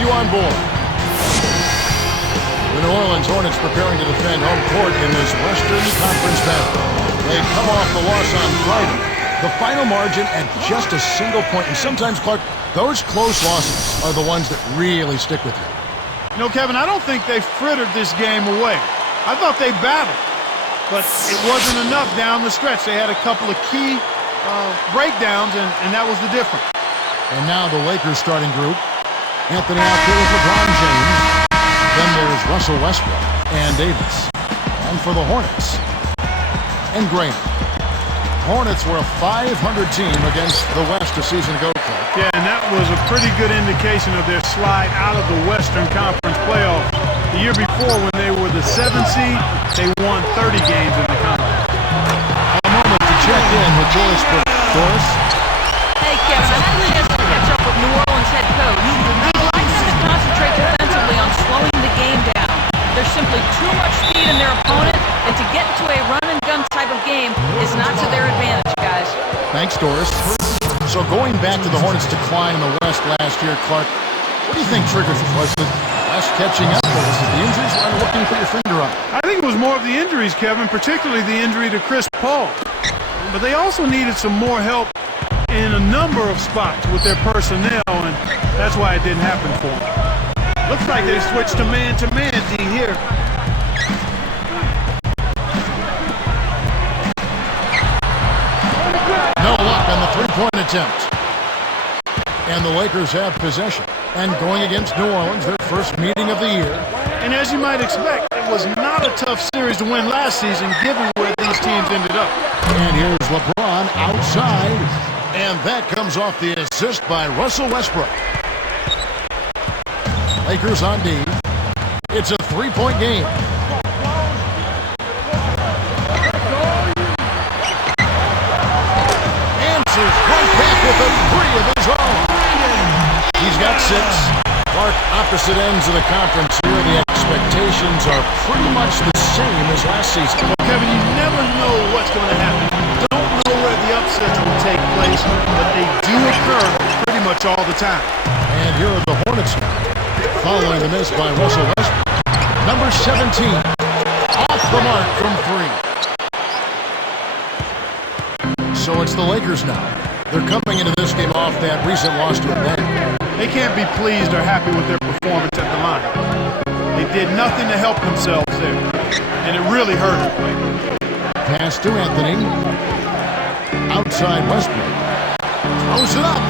you on board. The New Orleans Hornets preparing to defend home court in this Western Conference battle. They come off the loss on Friday. The final margin at just a single point. And sometimes, Clark, those close losses are the ones that really stick with you. You know, Kevin, I don't think they frittered this game away. I thought they battled, but it wasn't enough down the stretch. They had a couple of key breakdowns, and that was the difference. And now the Lakers starting group. Anthony out there with LeBron James. Then there's Russell Westbrook and Davis. And for the Hornets, and Graham. Hornets were a 500 team against the West a season ago, Clark. Yeah, and that was a pretty good indication of their slide out of the Western Conference playoffs. The year before, when they were the 7th seed, they won 30 games in the conference. A moment to check in with Doris Burke. Doris? Hey, Kevin, I had a chance to catch up with New Orleans head coach. He likes them to concentrate defensively on slowing the game down. There's simply too much speed in their opponent, and to get into a run-and-gun type of game is not to their advantage, guys. Thanks, Doris. So going back to the Hornets' decline in the West last year, Clark, what do you think triggered it? Was it less catching up, or was it the injuries? What can you put your finger on? I think it was more of the injuries, Kevin, particularly the injury to Chris Paul. But they also needed some more help in a number of spots with their personnel, and that's why it didn't happen for them. Looks like they switched to man-to-man, D, here. No luck on the three-point attempt. And the Lakers have possession. And going against New Orleans, their first meeting of the year. And as you might expect, it was not a tough series to win last season, given where these teams ended up. And here's LeBron outside. And that comes off the assist by Russell Westbrook. Lakers on D. It's a three-point game. Answers right back with a three of his own. He's got 6. Clark, opposite ends of the conference here. The expectations are pretty much the same as last season. Kevin, you never know what's going to happen. You don't know where the upsets will take place, but they do occur pretty much all the time. And here are the Hornets following the miss by Russell Westbrook. Number 17, off the mark from 3. So it's the Lakers now. They're coming into this game off that recent loss to Atlanta. They can't be pleased or happy with their performance at the line. They did nothing to help themselves there, and it really hurt them. Pass to Anthony. Outside Westbrook. Throws it up.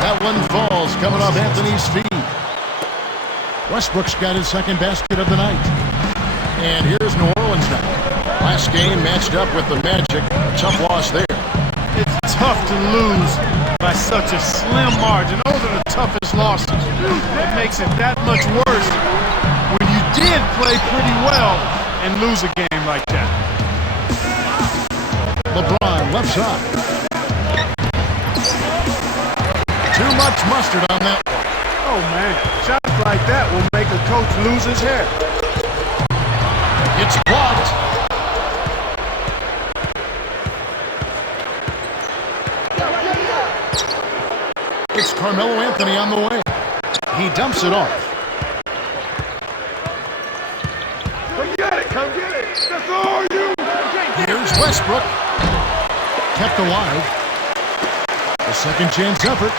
That one falls, coming off Anthony's feet. Westbrook's got his second basket of the night. And here's New Orleans now. Last game matched up with the Magic. Tough loss there. It's tough to lose by such a slim margin. Those are the toughest losses. It makes it that much worse when you did play pretty well and lose a game like that. LeBron left side. Too much mustard on that one. Oh, man. Shots like that will make a coach lose his head. It's blocked. It's Carmelo Anthony on the way. He dumps it off. Come get it. Come get it. That's all you. Here's Westbrook. Kept alive. The second chance effort.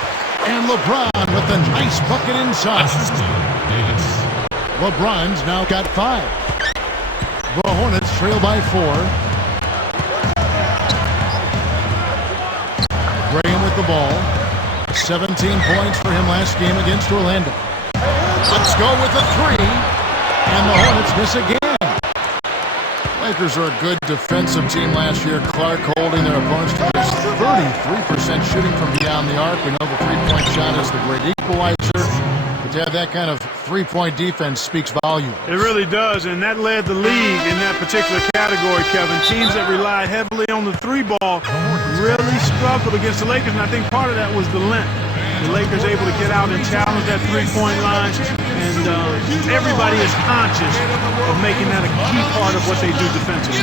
And LeBron with a nice bucket inside. LeBron's now got 5. The Hornets trail by 4. Graham with the ball. 17 points for him last game against Orlando. Let's go with the 3. And the Hornets miss again. Lakers are a good defensive team last year. Clark holding their opponents to just 33% shooting from beyond the arc. We know the three-point shot is the great equalizer. But to have that kind of three-point defense speaks volume. It really does, and that led the league in that particular category, Kevin. Teams that relied heavily on the 3-ball really struggled against the Lakers, and I think part of that was the length. The Lakers able to get out and challenge that three-point line, and everybody is conscious of making that a key part of what they do defensively.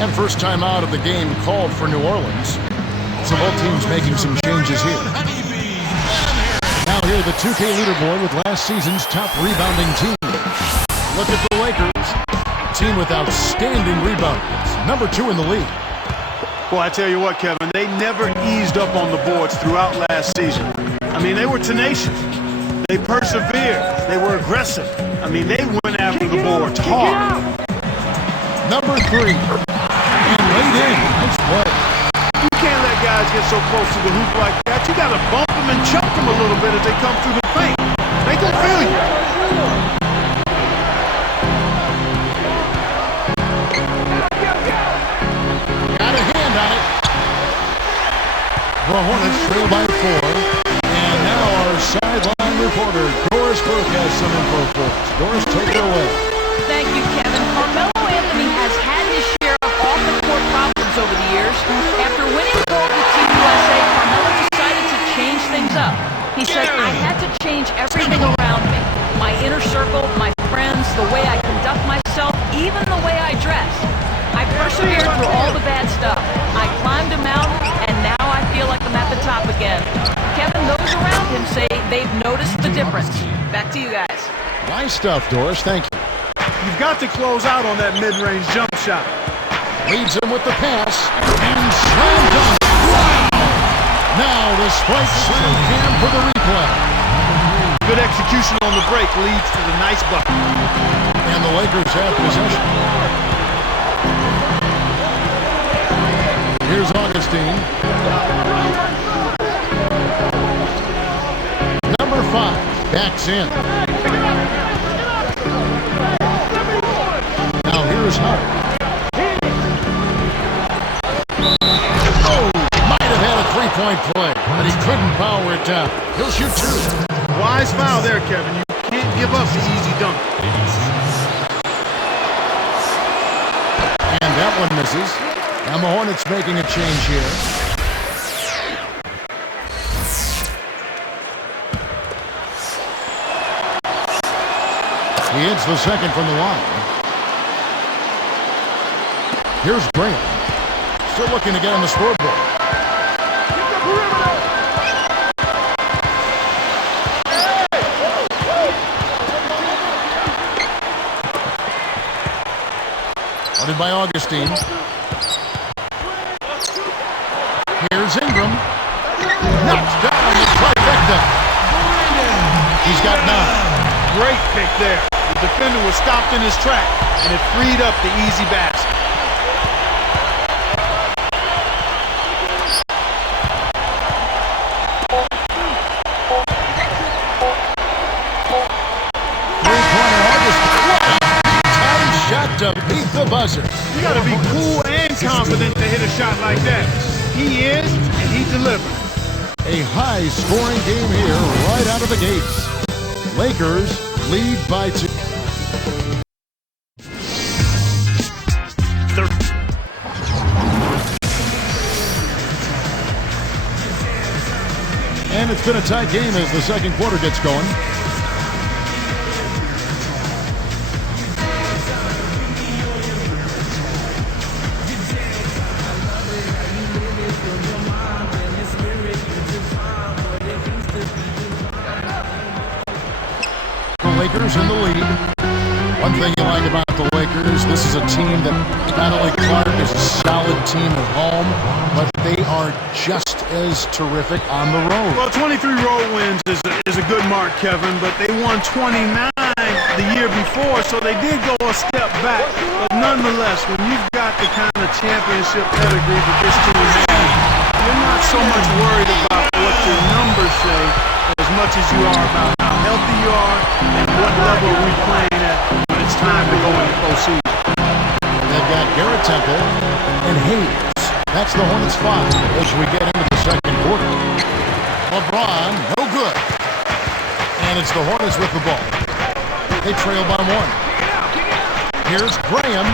And first time out of the game called for New Orleans. So both teams making some changes here. Now here, the 2K leaderboard with last season's top rebounding team. Look at the Lakers, team with outstanding rebounders, number 2 in the league. Well, I tell you what, Kevin, they never eased up on the boards throughout last season. I mean, they were tenacious. They persevered. They were aggressive. I mean, they went after the boards hard. Number 3, and laid in. Nice play. You can't let guys get so close to the hoop like that. You got to bump them and choke them a little bit as they come through the paint. Make them feel you. Got a hand on it. The Hornets trail by 4. And now our sideline reporter, Doris Burke, has some info for us. Doris, take it away. Thank you, Kevin. Carmelo Anthony has had his share of off-the-court problems over the years. After winning gold with Team USA, Carmelo decided to change things up. He said, I had to change everything around me. My inner circle, my friends, the way I conduct myself, even the way I dress. I persevered through all the bad stuff. I climbed a mountain, and now I feel like I'm at the top again. Kevin, those around him say they've noticed the difference. Back to you guys. Nice stuff, Doris. Thank you. You've got to close out on that mid-range jump shot. Leads him with the pass, and slam dunk. Wow! Now the spike slam cam for the replay. Good execution on the break leads to the nice bucket. And the Lakers have possession. Here's Augustine. Number 5 backs in. Now here's Hart. Oh, might have had a three-point play, but he couldn't power it down. He'll shoot 2. Wise foul there, Kevin. You can't give up the easy dunk. And that one misses. And the Hornets making a change here. He hits the second from the line. Here's Graham. Still looking to get on the scoreboard. Guarded by Augustine. Here's Ingram. Knocks down the trifecta. He's got 9. Great pick there. The defender was stopped in his track, and it freed up the easy basket. Three-pointer Augustine. Time shot to beat the buzzer. You got to be cool and confident to hit a shot like that. He is, and he delivered. A high-scoring game here right out of the gates. Lakers lead by 2. And it's been a tight game as the second quarter gets going. Lakers in the lead. One thing you like about the Lakers, this is a team that not only Clark is a solid team at home, but they are just as terrific on the road. Well, 23 road wins is a good mark, Kevin, but they won 29 the year before, so they did go a step back. But nonetheless, when you've got the kind of championship pedigree that this team has, you're not so much worried about what your numbers say as much as you are about how healthy you are and what level we're playing at when it's time to go into postseason. They've got Garrett Temple and Hayes. That's the Hornets 5 as we get into the second quarter. LeBron, no good. And it's the Hornets with the ball. They trail by 1. Here's Graham.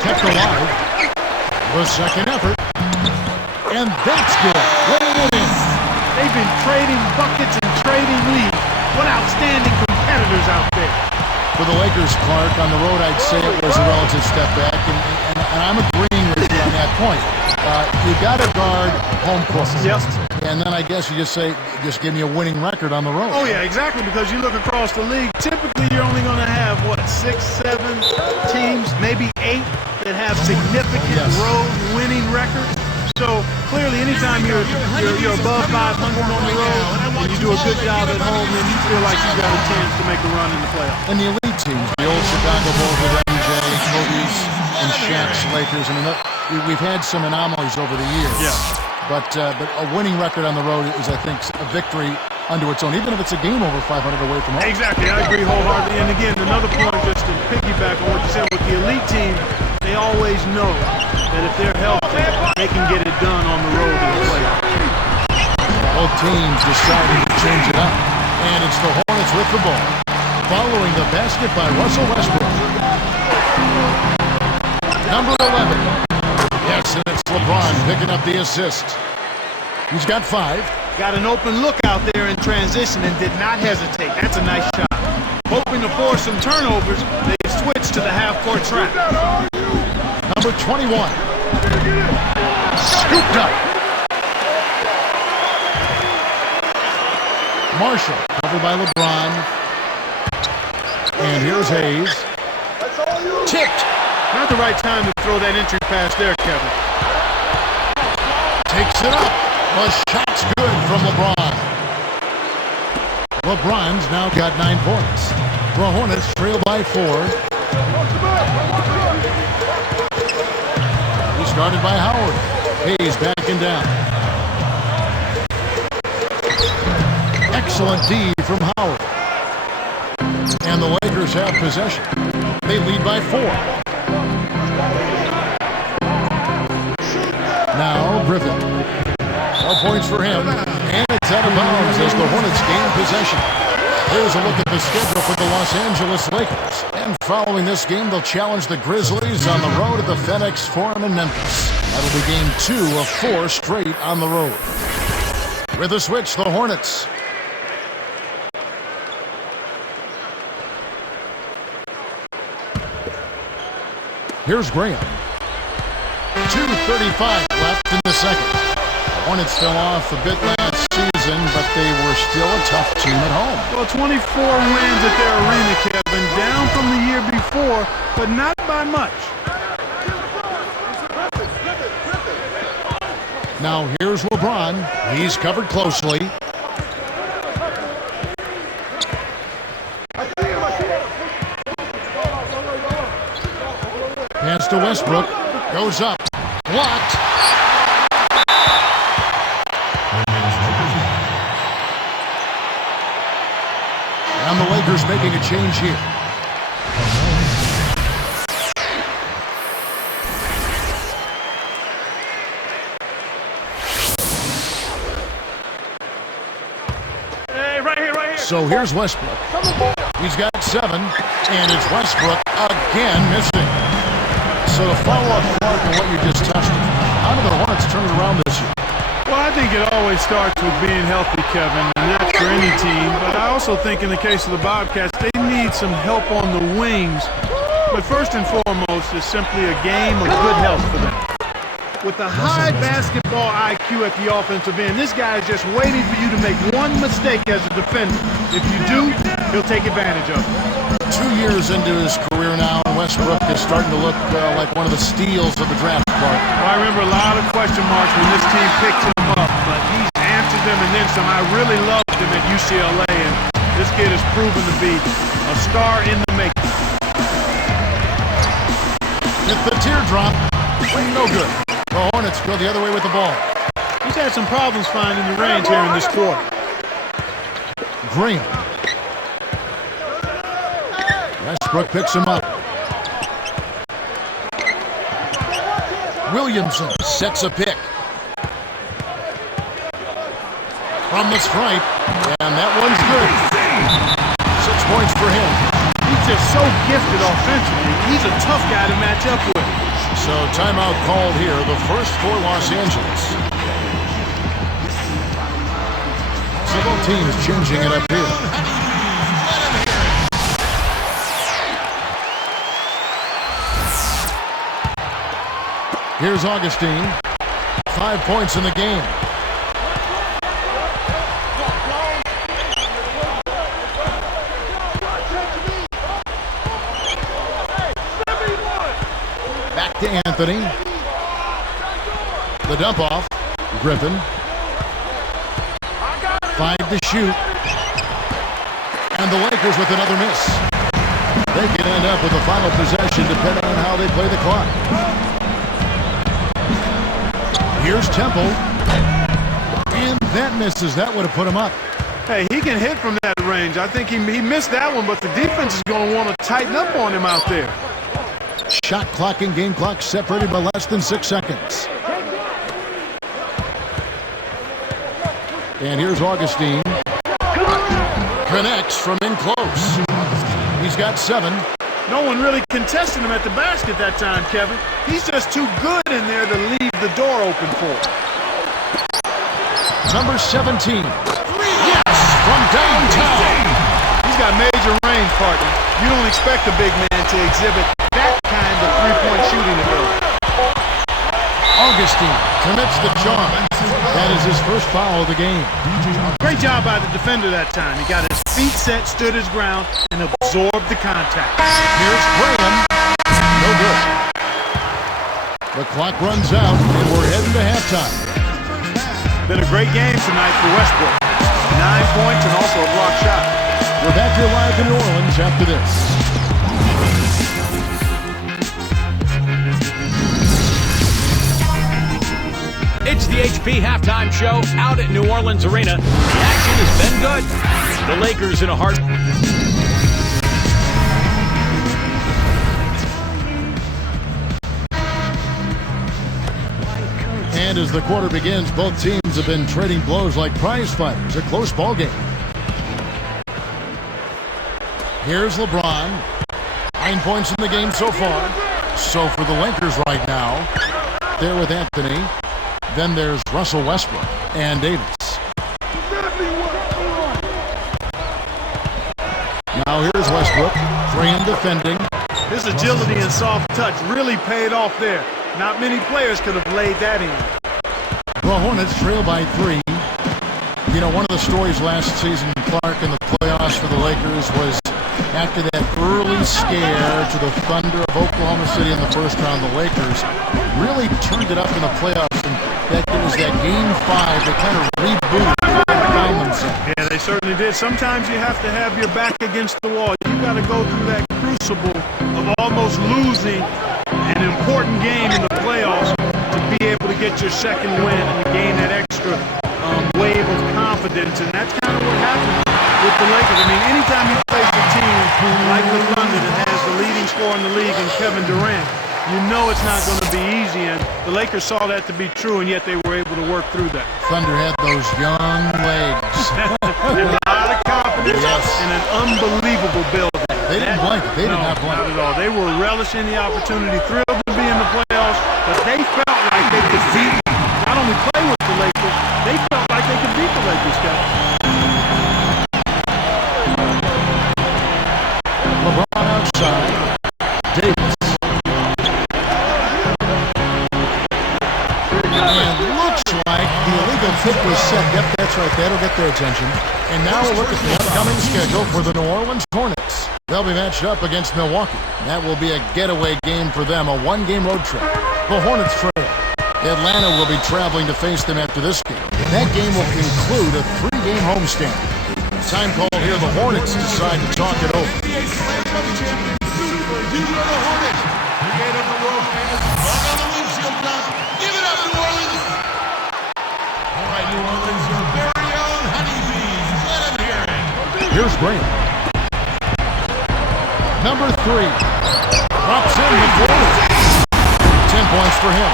Kept alive. The second effort. And that's good. Laying it in. They've been trading buckets and trading leads. What outstanding competitors out there. For the Lakers, Clark, on the road, I'd say it was a relative step back, and I'm agreeing with you on that point. You got to guard home court. Yep. And then I guess you just say, just give me a winning record on the road. Oh, yeah, exactly, because you look across the league, typically you're only going to have, 6, 7 teams, maybe 8 that have significant road winning records. So clearly anytime you're above 500 on the road and you do a good job at home, then you feel like you've got a chance to make a run in the playoffs. And the elite teams, the old Chicago Bulls with MJ, Kobe's, and Shaq's Lakers, I mean, we've had some anomalies over the years. Yeah. But a winning record on the road is, I think, a victory unto its own, even if it's a game over 500 away from home. Exactly, I agree wholeheartedly. And again, another point just to piggyback on what you said with the elite team, they always know that if they're healthy, they can get it done on the road in the playoffs. Both teams deciding to change it up. And it's the Hornets with the ball. Following the basket by Russell Westbrook. Number 11. Yes, and it's LeBron picking up the assist. He's got 5. Got an open look out there in transition and did not hesitate. That's a nice shot. Hoping to force some turnovers, they switched to the half-court trap. Number 21. Scooped up. Marshall covered by LeBron. And here's Hayes. Tipped. Not the right time to throw that entry pass there, Kevin. Takes it up. The shot's good from LeBron. LeBron's now got 9 points. The Hornets trail by 4. He started by Howard. Hayes backing down. Excellent D from Howard. And the Lakers have possession. They lead by 4. Now Griffin. 12 points for him. And it's out of bounds as the Hornets gain possession. Here's a look at the schedule for the Los Angeles Lakers. And following this game, they'll challenge the Grizzlies on the road at the FedEx Forum in Memphis. That'll be game 2 of 4 straight on the road. With a switch, the Hornets. Here's Graham. 2:35 left in the second. The Hornets fell off a bit last season, but they were still a tough team at home. Well, 24 wins at their arena, Kevin, down from the year before, but not by much. Now here's LeBron. He's covered closely. Pass to Westbrook. Goes up. Blocked. And the Lakers making a change here. Hey, right here. So here's Westbrook. He's got 7, and it's Westbrook again missing. So to follow up, Clark, on what you just touched on, how do the Hornets turn it around this year? Well, I think it always starts with being healthy, Kevin, and that's for any team. But I also think in the case of the Bobcats, they need some help on the wings. But first and foremost, it's simply a game of good health for them. With a high basketball IQ at the offensive end, this guy is just waiting for you to make one mistake as a defender. If you do, he'll take advantage of it. 2 years into his career now, Westbrook is starting to look like one of the steals of the draft, Clark. Well, I remember a lot of question marks when this team picked him up, but he's answered them and then some. I really loved him at UCLA, and this kid has proven to be a star in the making. With the teardrop, no good. The Hornets go the other way with the ball. He's had some problems finding the range here in this quarter. Graham. Westbrook picks him up. Williamson sets a pick. From the stripe, and that one's good. 6 points for him. He's just so gifted offensively. He's a tough guy to match up with. So timeout called here, the first for Los Angeles. Several teams changing it up here. Here's Augustine. 5 points in the game. to Anthony. The dump off. Griffin. 5 to shoot. And the Lakers with another miss. They can end up with a final possession depending on how they play the clock. Here's Temple. And that misses. That would have put him up. Hey, he can hit from that range. I think he missed that one, but the defense is going to want to tighten up on him out there. Shot clock and game clock separated by less than 6 seconds. And here's Augustine. Connects from in close. He's got 7. No one really contested him at the basket that time, Kevin. He's just too good in there to leave the door open for him. Number 17. Yes, from downtown. He's got major range, partner. You don't expect a big man to exhibit that kind of three-point shooting ability. Augustine commits the charm. That is his first foul of the game. Great job by the defender that time. He got his feet set, stood his ground, and absorbed the contact. Here's Graham. No good. The clock runs out, and we're heading to halftime. Been a great game tonight for Westbrook. 9 points and also a block shot. We're back here live in New Orleans after this. It's the HP Halftime Show out at New Orleans Arena. The action has been good. The Lakers in a hard... And as the quarter begins, both teams have been trading blows like prize fighters. A close ball game. Here's LeBron. 9 points in the game so far. So for the Lakers right now, they're with Anthony. Then there's Russell Westbrook and Davis. Now here's Westbrook. 3 in defending. His agility and soft touch really paid off there. Not many players could have laid that in. The Hornets trail by 3. You know, one of the stories last season, Clark, in the playoffs for the Lakers was after that early scare to the Thunder of Oklahoma City in the first round, the Lakers really turned it up in the playoffs. And that it was that game 5 that kind of rebooted and found themselves. Yeah, they certainly did. Sometimes you have to have your back against the wall. You got to go through that crucible of almost losing an important game in the playoffs to be able to get your second win and to gain that extra wave of confidence. And that's kind of what happened with the Lakers. I mean, anytime you face a team like the Thunder that has the leading scorer in the league and Kevin Durant, you know it's not going to be easy, and the Lakers saw that to be true, and yet they were able to work through that. Thunder had those young legs. A lot of confidence and an unbelievable building. They didn't blink. They did not blink. Not at all. They were relishing the opportunity, thrilled to be in the playoffs, but they felt like they could beat, not only play with the Lakers, they felt like they could beat the Lakers, Kevin. LeBron outside. Davis. And looks like the illegal kick was set. Yep, that's right. That'll get their attention. And now we'll look at the upcoming schedule for the New Orleans Hornets. They'll be matched up against Milwaukee. That will be a getaway game for them, a 1-game road trip. The Hornets trail. Atlanta will be traveling to face them after this game. That game will conclude a 3-game homestand. Time called here. The Hornets decide to talk it over. Here's Graham. Number 3. Drops in the floater. 10 points for him.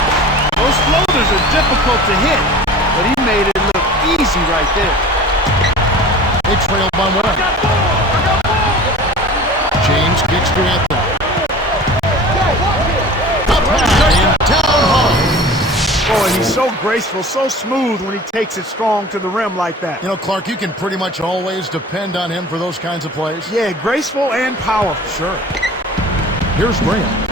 Those floaters are difficult to hit, but he made it look easy right there. They trail by 1. James kicks to Anthony. Up high and down hard. Boy, he's so graceful, so smooth when he takes it strong to the rim like that. You know, Clark, you can pretty much always depend on him for those kinds of plays. Yeah, graceful and powerful. Sure. Here's Graham.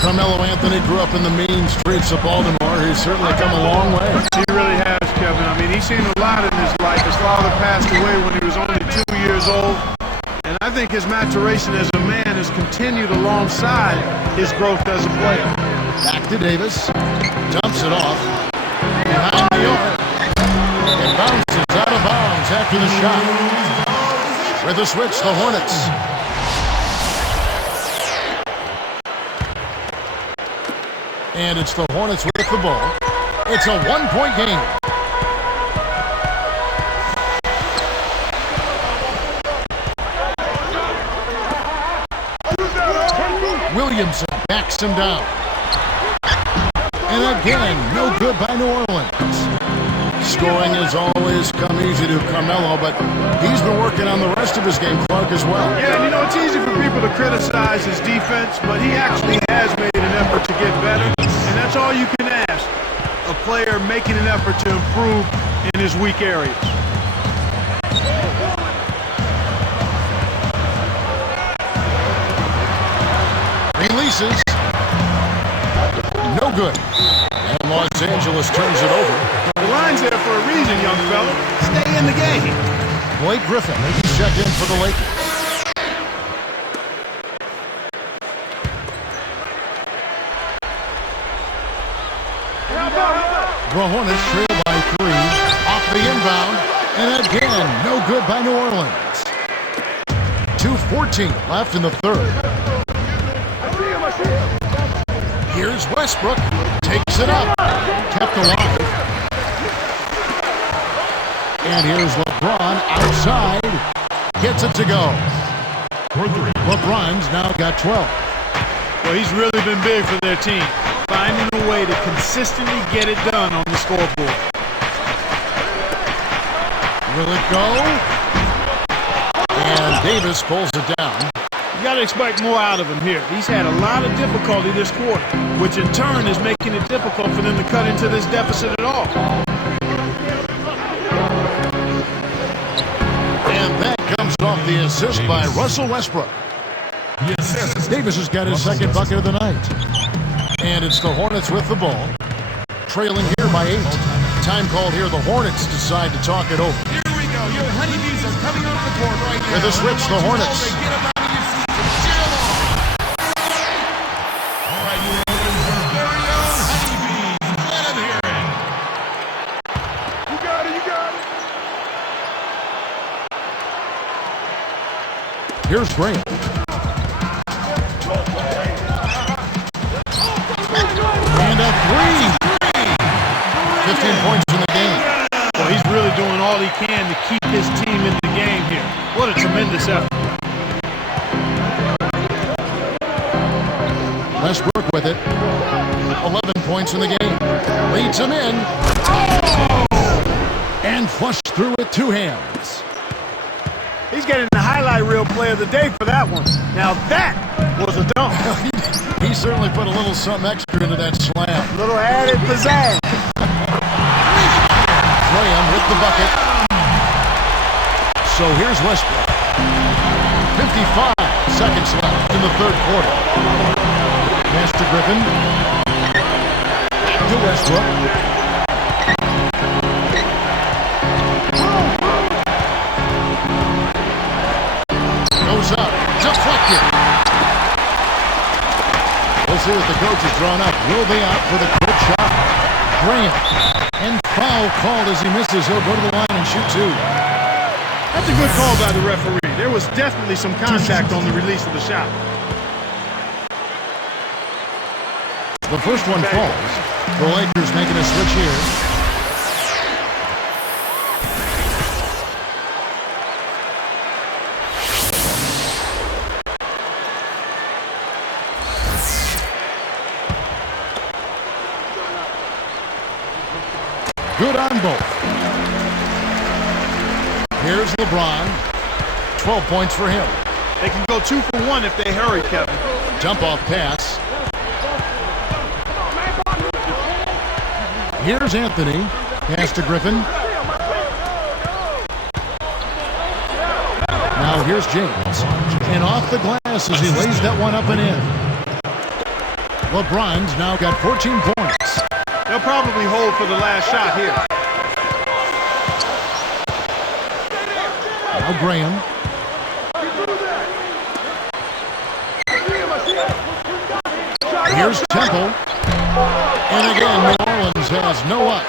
Carmelo Anthony grew up in the mean streets of Baltimore. He's certainly come a long way. He really has, Kevin. I mean, he's seen a lot in his life. His father passed away when he was only 2 years old. And I think his maturation as a man has continued alongside his growth as a player. Back to Davis. Dumps it off. Behind the arc. It bounces out of bounds after the shot. With a switch, the Hornets. And it's the Hornets with the ball. It's a one-point game. Williamson backs him down. And again, no good by New Orleans. Scoring has always come easy to Carmelo, but he's been working on the rest of his game, Clark, as well. Yeah, and you know, it's easy for people to criticize his defense, but he actually has made an effort to get better, and that's all you can ask. A player making an effort to improve in his weak areas. Releases. No good. And Los Angeles turns it over. The line's there for a reason, young fella. Stay in the game. Blake Griffin, he's checked in for the Lakers. The Hornets trail by 3. Off the inbound. And again, no good by New Orleans. 2:14 left in the third. Here's Westbrook. Takes it up. Kept alive. And here's LeBron outside. Gets it to go. LeBron's now got 12. Well, he's really been big for their team, finding a way to consistently get it done on the scoreboard. Will it go? And Davis pulls it down. You got to expect more out of him here. He's had a lot of difficulty this quarter, which in turn is making it difficult for them to cut into this deficit at all. And that comes off the assist by Russell Westbrook. Davis has got his second bucket of the night. And it's the Hornets with the ball. Trailing here by 8. Time called here. The Hornets decide to talk it over. Here we go. Your honeybees are coming off the court right now. With a switch, the Hornets. Get them out of your seats and cheer them on. All right, New Orleans, your very own honeybees. Let them hear it. You got it. You got it. Here's Graham. And a 3. 15 points in the game. Well, he's really doing all he can to keep his team in the game here. What a tremendous effort. Westbrook with it. 11 points in the game. Leads him in. And flushed through with 2 hands. He's getting the highlight reel play of the day for that one. Now that was a dunk. He certainly put a little something extra into that slam. Little added pizzazz. Graham with the bucket. So here's Westbrook. 55 seconds left in the third quarter. Pass to Griffin. Back to Westbrook. Goes up. Deflected. We'll see what the coach has drawn up. Will they out for the quick shot? Graham. And foul called as he misses. He'll go to the line and shoot 2. That's a good call by the referee. There was definitely some contact on the release of the shot. The first one falls. The Lakers making a switch here. Good on both. Here's LeBron. 12 points for him. They can go 2 for 1 if they hurry, Kevin. Jump off pass. Here's Anthony. Pass to Griffin. Now here's James. And off the glass as he lays that one up and in. LeBron's now got 14 points. They'll probably hold for the last shot here. Now Graham. Here's Temple. And again, New Orleans has no up.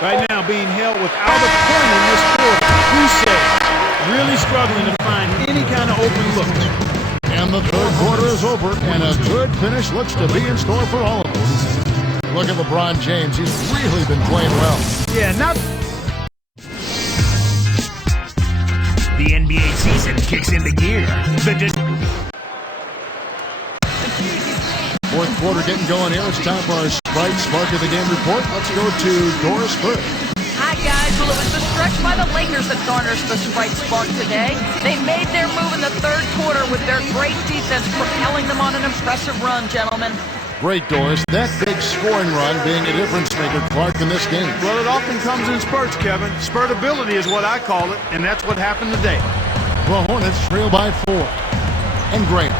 Right now being held without a point in this quarter. Really struggling to find any kind of open looks. And the third quarter is over, and a good finish looks to be in store for all of us. Look at LeBron James. He's really been playing well. Yeah, not... The NBA season kicks into gear. Fourth quarter getting going here. It's time for our Sprite Spark of the Game report. Let's go to Doris Burke. Hi, guys. Well, it was the stretch by the Lakers that garnered the Sprite Spark today. They made their move in the third quarter with their great defense propelling them on an impressive run, gentlemen. Great, Doris. That big scoring run being a difference maker, Clark, in this game. Well, it often comes in spurts, Kevin. Spurtability is what I call it, and that's what happened today. The Hornets trail by 4. And Graham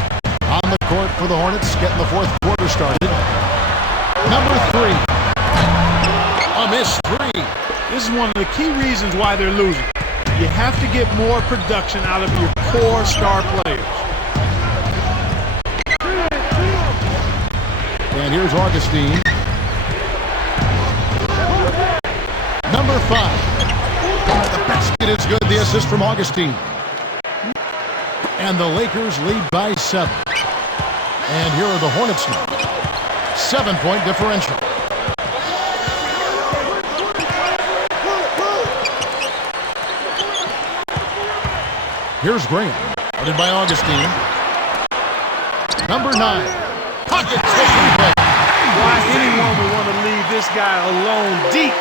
on the court for the Hornets, getting the fourth quarter started. Number 3. A missed 3. This is one of the key reasons why they're losing. You have to get more production out of your core star players. And here's Augustine. Number 5. The basket is good. The assist from Augustine. And the Lakers lead by 7. And here are the Hornets now. 7-point differential. Here's Graham. Guarded by Augustine. Number 9. Pocket taking play. Why anyone would want to leave this guy alone deep.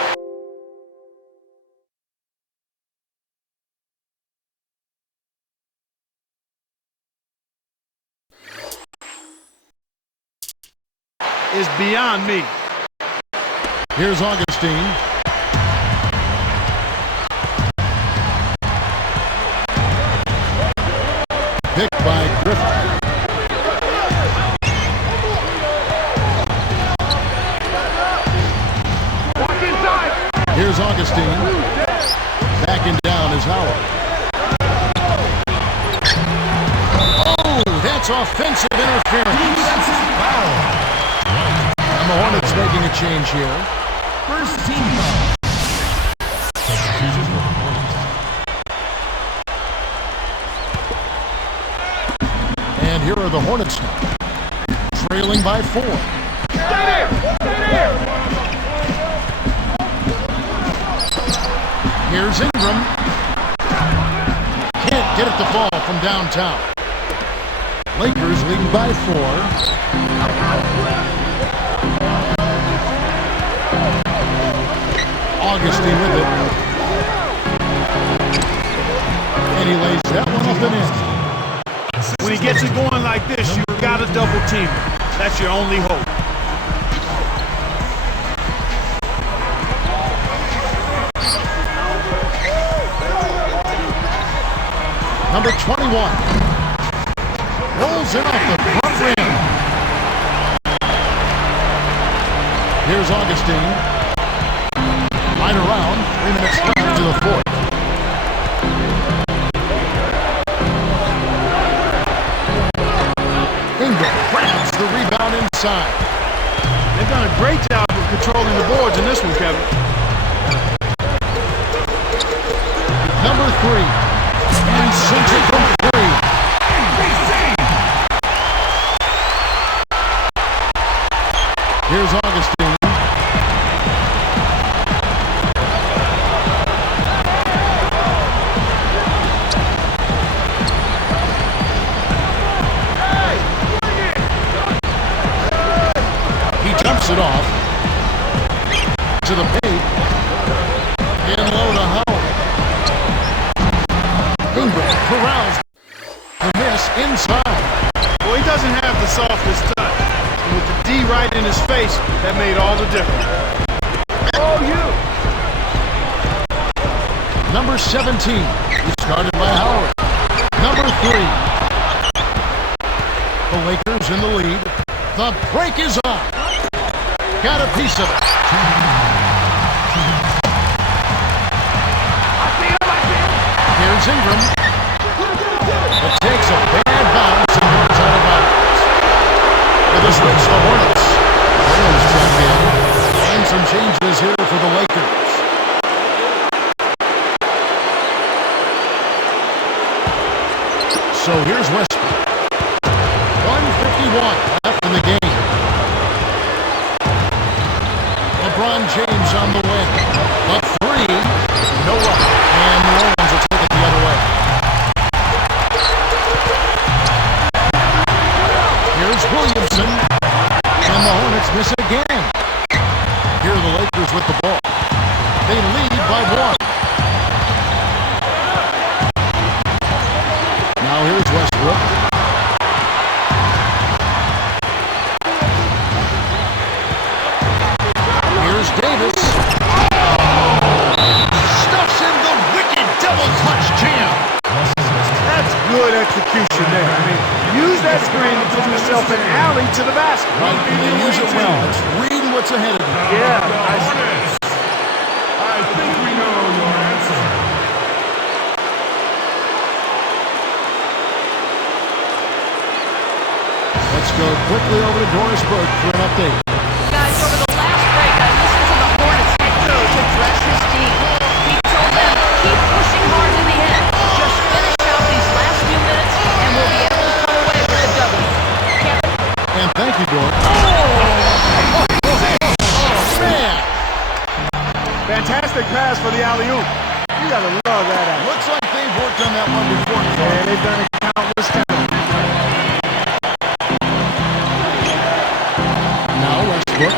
Is beyond me. Here's Augustine. Picked by Griffin. Here's Augustine. Backing down is Howard. Oh, that's offensive interference. And the Hornets making a change here. First team foul. And here are the Hornets now, trailing by 4. Here's Ingram. Can't get it to fall from downtown. Lakers leading by 4. Augustine with it. And he lays that one up and in. When he gets it going like this, you've got to double team him. That's your only hope. Number 21. Rolls in off the front rim. Here's Augustine. Right around. 3 minutes left to the fourth. Ingram grabs the rebound inside. They've done a great job of controlling the boards in this one, Kevin. Number 3. And sinks it from 3. Here's Augustine. He jumps it off to the paint. In low to Howard. Ingram corrals the miss inside. Well, he doesn't have the softest touch. And with the D right in his face, that made all the difference. Oh, you! Number 17. He started by Howard. Number 3. The Lakers in the lead. The break is on. Got a piece of it. Here's Ingram. It takes a bad bounce and goes out of bounds. With a switch, the Hornets. Williams changes here for the Lakers. So here's Westbrook. 1:51 left in the game. LeBron James on the win. A three. No up. And New Orleans will take it the other way. Here's Williamson. And the Hornets miss again. Here are the Lakers with the ball. They lead by 1. Now here's Westbrook. Here's Davis. Stuffs in the wicked double clutch jam. That's good execution there. I mean, use that screen to put yourself an alley to the basket. Right, and they use it well. It's reading what's ahead of you. Yeah, I think we know your answer. Let's go quickly over to Doris Burke for an update. Guys, over the last break, I listened to the Hornets head coach address his team. He told them, keep pushing hard to the end. Just finish out these last few minutes, and we'll be able to come away with a W. And thank you, Doris. Man! fantastic pass for the alley-oop. You gotta love that action. Looks like they've worked on that one before. Yeah, they've done it countless times. Now Westbrook.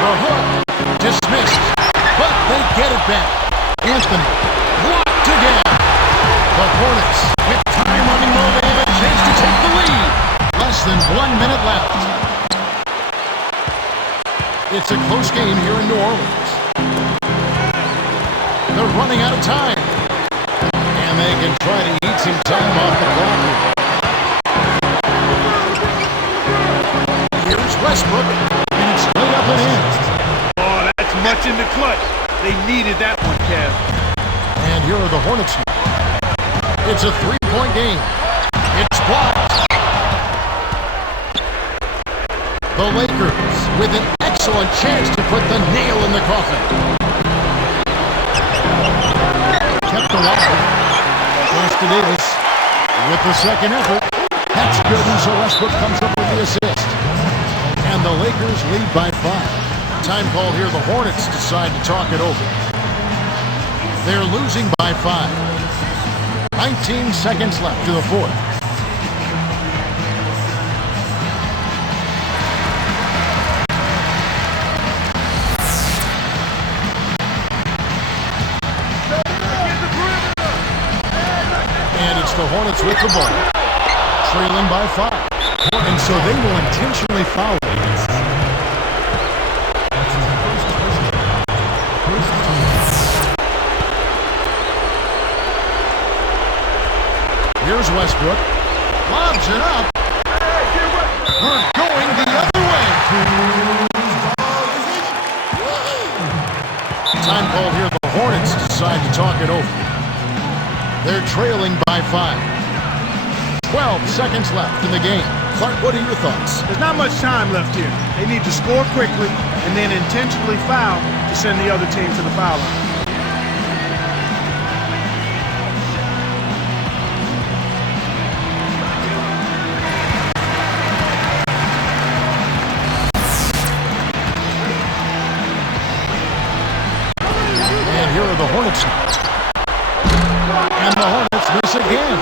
The hook dismissed, but they get it back. Anthony blocked again. The Hornets with time running low. They have a chance to take the lead. Less than 1 minute left. It's a close game here in New Orleans. They're running out of time. And they can try to eat some time off the clock here. Here's Westbrook, and it's straight up and in. Oh, that's much in the clutch. They needed that one, Kev. And here are the Hornets now. It's a three-point game. It's blocked. The Lakers with an excellent chance to put the nail in the coffin. Kept alive. Pass to Davis with the second effort. That's good, and so Westbrook comes up with the assist. And the Lakers lead by 5. Time call here. The Hornets decide to talk it over. They're losing by 5. 19 seconds left to the fourth. And it's the Hornets with the ball, trailing by 5. And so they will intentionally foul. Here's Westbrook. Lobs it up. We're going the other way. Time call here. The Hornets decide to talk it over. They're trailing by 5. 12 seconds left in the game. Clark, what are your thoughts? There's not much time left here. They need to score quickly and then intentionally foul to send the other team to the foul line. And here are the Hornets. And the Hornets miss again.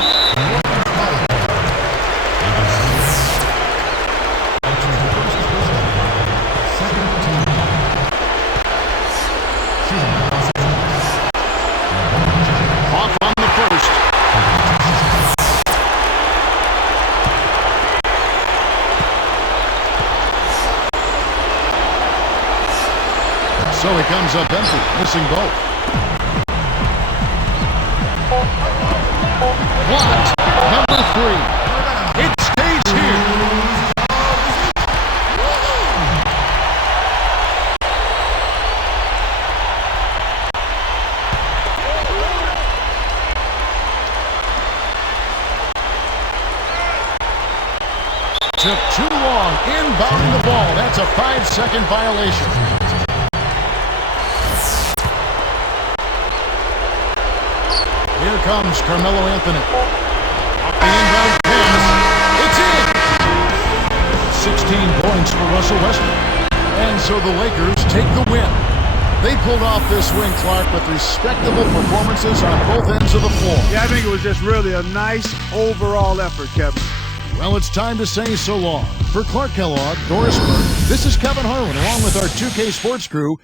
Off on the first. So he comes up empty, missing both. Blocked. Number 3. It stays here. took too long inbounding the ball. That's a 5-second violation. Here comes Carmelo Anthony. Off the inbound pass. It's in. 16 points for Russell Westbrook. And so the Lakers take the win. They pulled off this win, Clark, with respectable performances on both ends of the floor. Yeah, I think it was just really a nice overall effort, Kevin. Well, it's time to say so long. For Clark Kellogg, Doris Burke, this is Kevin Harlan, along with our 2K Sports crew,